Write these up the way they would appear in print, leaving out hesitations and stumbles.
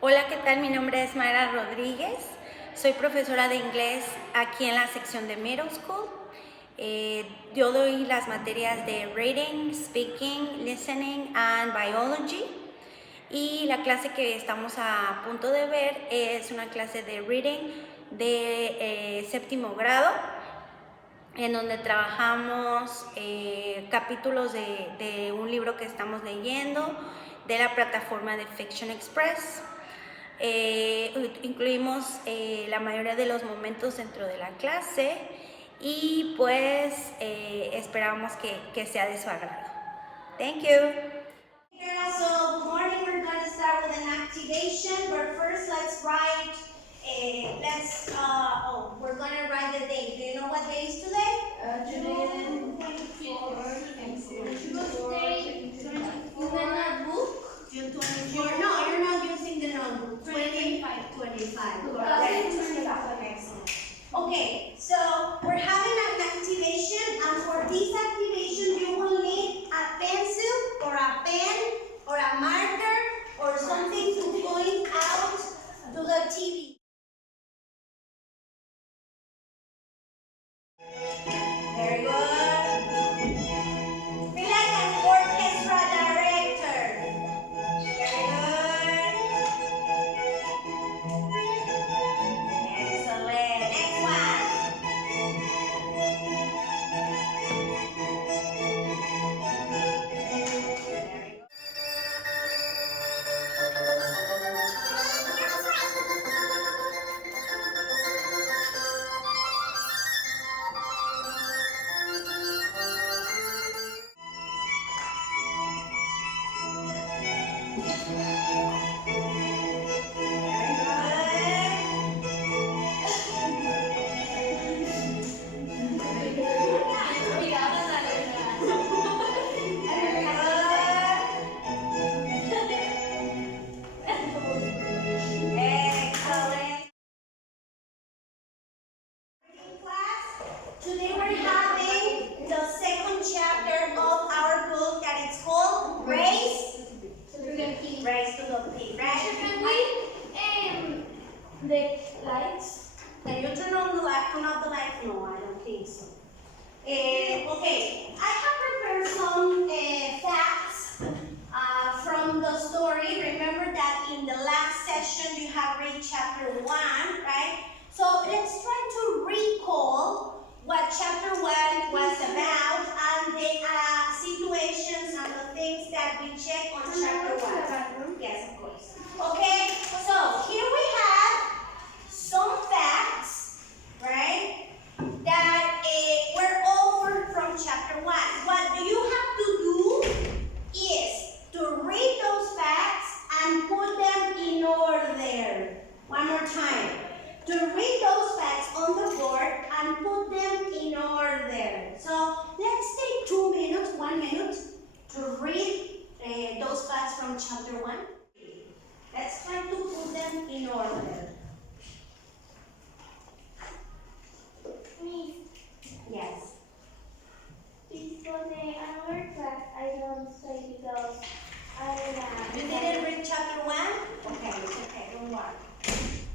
Hola, ¿qué tal? Mi nombre es Mayra Rodríguez. Soy profesora de inglés aquí en la sección de Middle School. Yo doy las materias de Reading, Speaking, Listening and Biology. Y la clase que estamos a punto de ver es una clase de Reading de séptimo grado, en donde trabajamos capítulos de un libro que estamos leyendo de la plataforma de Fiction Express. Incluimos la mayoría de los momentos dentro de la clase y pues esperamos que sea de su agrado. Thank you. So, good morning. We're going to start with an activation, but first let's write. We're going to write the date. Do you know what day is today? June 24th. Tuesday, 24th. Book? June 24th. No, you're not using the notebook. 25. 25. Excellent. Okay, so we're having an activation, and for this activation, you will need a pencil or a pen or a marker or something to point out to the TV. Very good. Be like an orchestra director. Very good. Excellent. Next one. Very good. Today we're having the second chapter of our book that is called Race to the Peak, right? The lights. Can you turn off the light? No, I don't think so. Okay, I have prepared some facts from the story. Remember that in the last session you have read chapter 1, right? So let's try to recall what chapter 1 was about and the situations and the things that we check on chapter 1. Yes, of course. Okay, so here we have some facts, right, that were over from chapter 1. What do you have to do is to read those facts and put them in order. One more time. To read those facts on the board and put them in order. So let's take 2 minutes, 1 minute to read those facts from chapter 1. Let's try to put them in order. Yes. For the another class, I don't say because You didn't read chapter 1? Okay, it's okay, don't worry.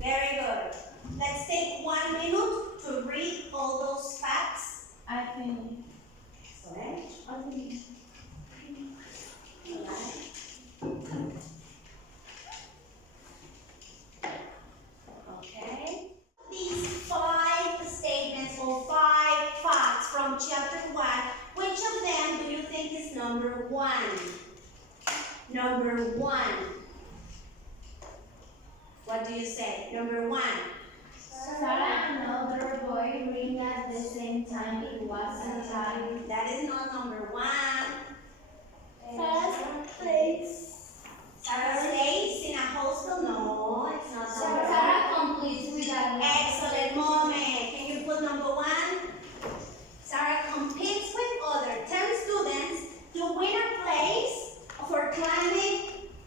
Very good. Let's take 1 minute to read all those facts. I think. Excellent. Okay. These 5 statements or 5 facts from chapter 1, which of them do you think is number 1? Number 1. What do you say? Number 1. Sarah and another boy ring at the same time. It was a time. That is not number 1. Sarah plays. Sarah stays in a hostel? No, it's not number 1. Sarah completes with a Excellent moment. Can you put number 1? Sarah competes with other 10 students to win a place for climbing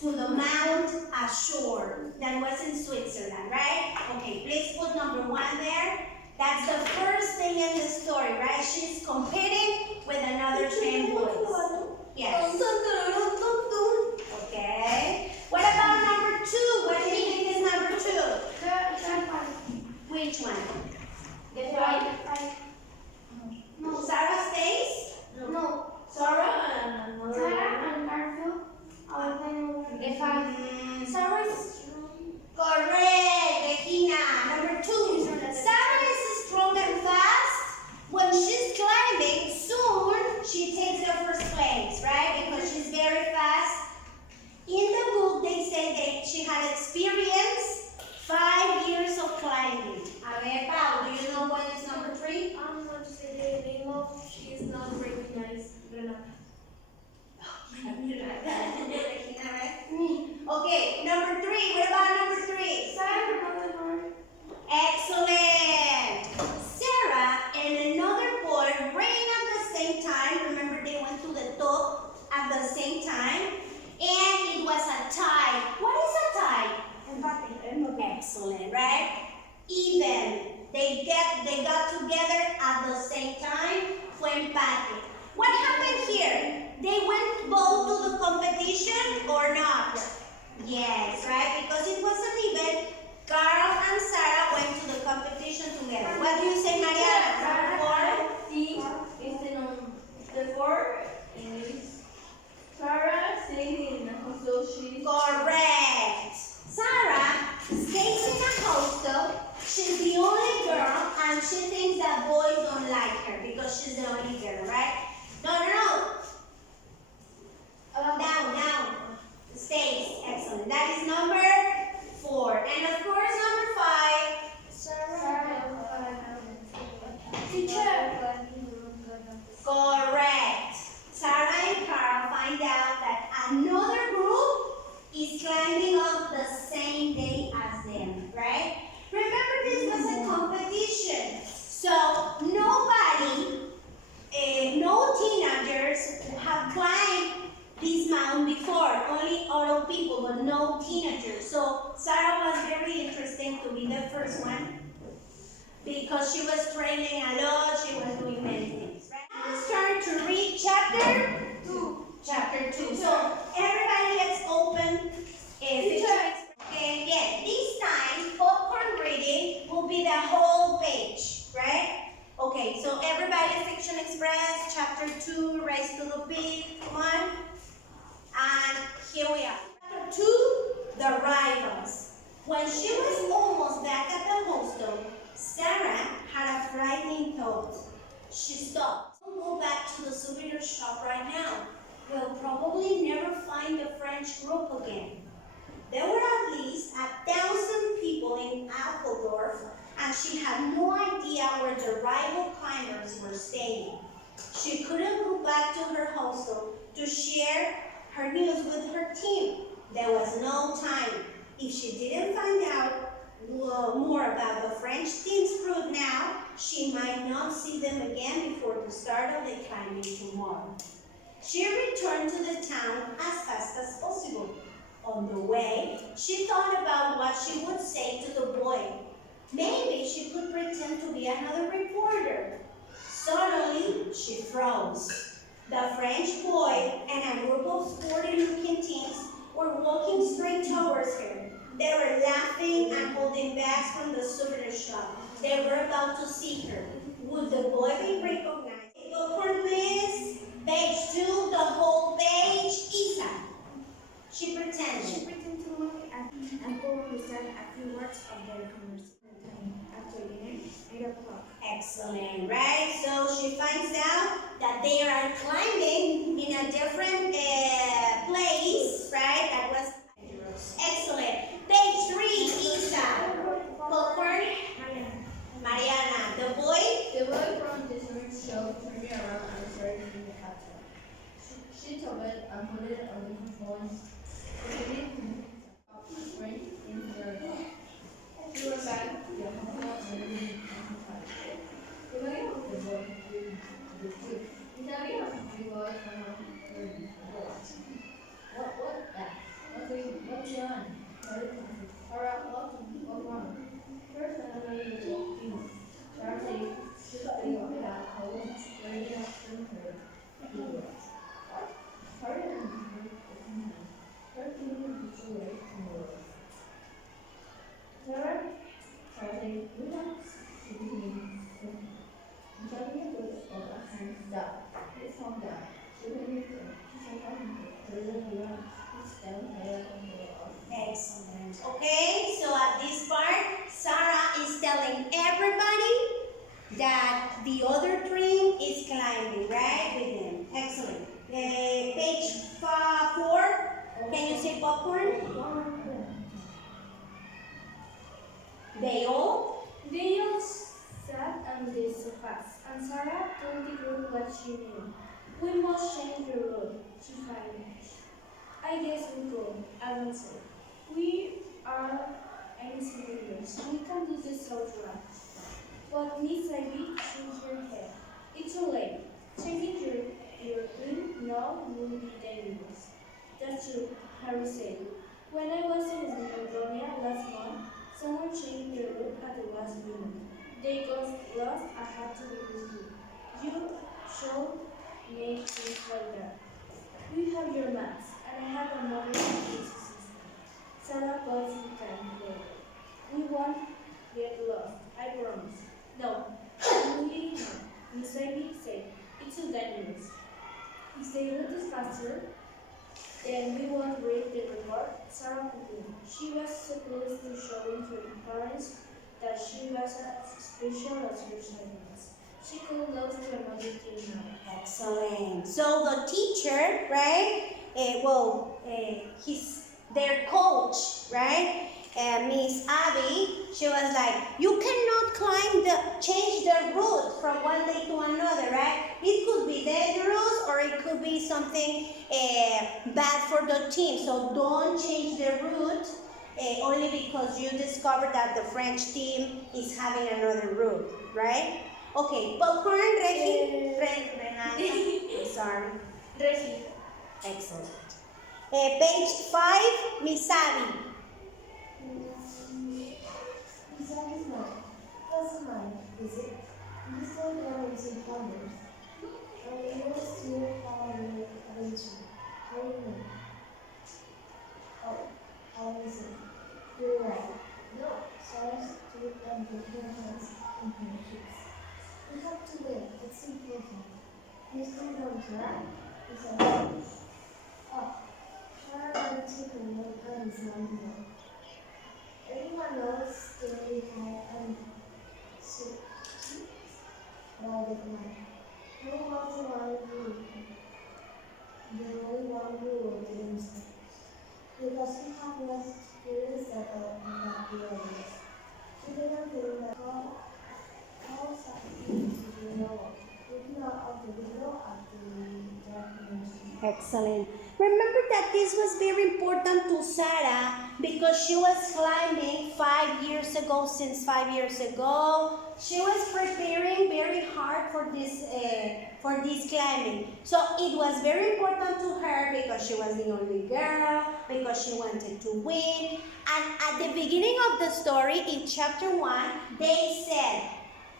to the Mount Ashore. That was in Switzerland, right? Okay, please put number 1 there. That's the first thing in the story, right? She's competing with another 10 boys. Yes. Okay. What about number 2? What do you Yes, right? Because it was an event. Carl and Sarah went to the competition together. What do you say, Mariana? Number four? Sí, the four is Sarah stayed in a hostel. Correct. Sarah stays in a hostel. She's the only girl, and she thinks that boys don't like her because she's the only girl, right? No. Down. Stays. Excellent. That is number four. And of course, number five. Correct. Sarah and Carl find out that another group is climbing up the same day as them, right? Remember, this was a competition. So nobody, no teenagers have climbed this mountain before. Only adult people, but no teenagers. So Sarah was very interesting to be the first one because she was training a lot. She was doing many things. Right? Let's turn to read chapter 2. Chapter 2. So everybody, let's open yeah, this time popcorn reading will be the whole page, right? Okay, so everybody, Fiction Express, chapter 2, Race to the Peak, come on. And here we are. Chapter 2, The Rivals. When she was almost back at the hostel, Sarah had a frightening thought. She stopped. We'll go back to the souvenir shop right now. We'll probably never find the French group again. There were at least 1,000 people in Appledorf, and she had no idea where the rival climbers were staying. She couldn't go back to her hostel to share her news with her team. There was no time. If she didn't find out more about the French team's route now, she might not see them again before the start of the climbing tomorrow. She returned to the town as fast as possible. On the way, she thought about what she would say to the boy. Maybe she could pretend to be another reporter. Suddenly, she froze. The French boy and a group of sporty-looking teens were walking straight towards her. They were laughing and holding bags from the souvenir shop. They were about to see her. Would the boy be recognized? Popcorn, please. Page 2, the whole page. Isa. She pretended. She pretended to look at and Paul understand a few words of their conversation. After dinner, 8 o'clock. Excellent, right? So she finds out that they are climbing in a different place, right? That was excellent. Page 3, Isa. Popcorn. Mariana. The boy? The boy from the swimming show turned me around and started in the bathtub. She took it and put it on the phone. She didn't up the spring in her mouth. She went back to the hospital and didn't emphasize. The way of the boy did the two. Italy of the boy from her What that? What's going on? Alright, what's wrong? First, I don't know the thing. Charlie, she's going to have a home where you have to her. Part of the first thing is away from the world. Sarah, Charlie, we have to be Charlie goes over and stop. It's calm down. She will need to. She's a Excellent. Okay, so at this part, Sarah is telling everybody that the other dream is climbing, right, with them. Excellent. Page 4. Can you say popcorn? They all? They all sat on the sofas, and Sarah told the group what she knew. We must change the road, she finished. I guess we go, Adam said. We are engineers. We can do the south run. But Miss Ivy shook her head. It's too late. Changing your dream now will be dangerous. That's true, Harry said. When I was in Snowdonia last month, someone changed their route at the last minute. They got lost. I had to be with you. You should make things like that. We have your maps, and I have another system. Then we won't read the report, Sarah complained. She was supposed to show her parents that she was as special as her siblings. She could lose to another team now. Excellent. So the teacher, right? Their coach, right? Miss Abby, she was like, you cannot change the route from one day to another, right? It could be dangerous or it could be something bad for the team. So don't change the route only because you discovered that the French team is having another route, right? Okay, popcorn, Renata. I'm sorry. Regi. Excellent. Page 5, Miss Abby. Is not. Doesn't mind, is it? This one girl is in Congress. And you still have an adventure. How do you know? Oh, how is it? You're right. No, Sarah stood and put her hands in her cheeks. We have to wait. It's important. You still know Sarah? Is that oh, Sarah went to the milk and is not here. Everyone else stayed home and sit by the fire. No was the one who, the only one who didn't stay. Because he had less experience than the others. She didn't think that all something to know. Looking out of the window at the darkness. Excellent. Remember that this was very important to Sarah because she was climbing 5 years ago. Since 5 years ago, she was preparing very hard for this climbing. So it was very important to her because she was the only girl, because she wanted to win. And at the beginning of the story, in chapter 1, they said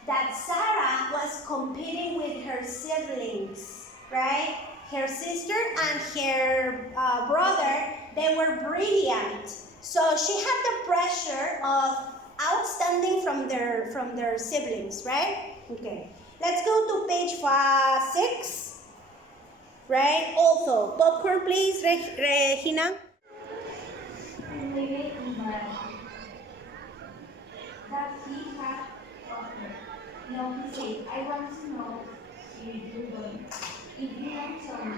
that Sarah was competing with her siblings, right? Her sister and her brother, they were brilliant. So she had the pressure of outstanding from their siblings, right? Okay. Let's go to page 6, right? Also, popcorn please, Regina. Maybe that he had offered. No, he said, I want to know if you're going. If you don't tell me,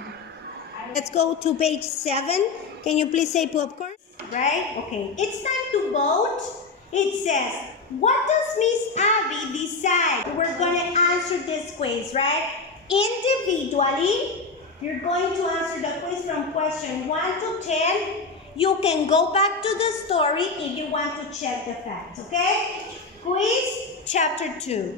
Let's go to page 7. Can you please say popcorn? Right? Okay. It's time to vote. It says, what does Miss Abby decide? We're going to answer this quiz, right? Individually, you're going to answer the quiz from question 1 to 10. You can go back to the story if you want to check the facts, okay? Quiz chapter 2.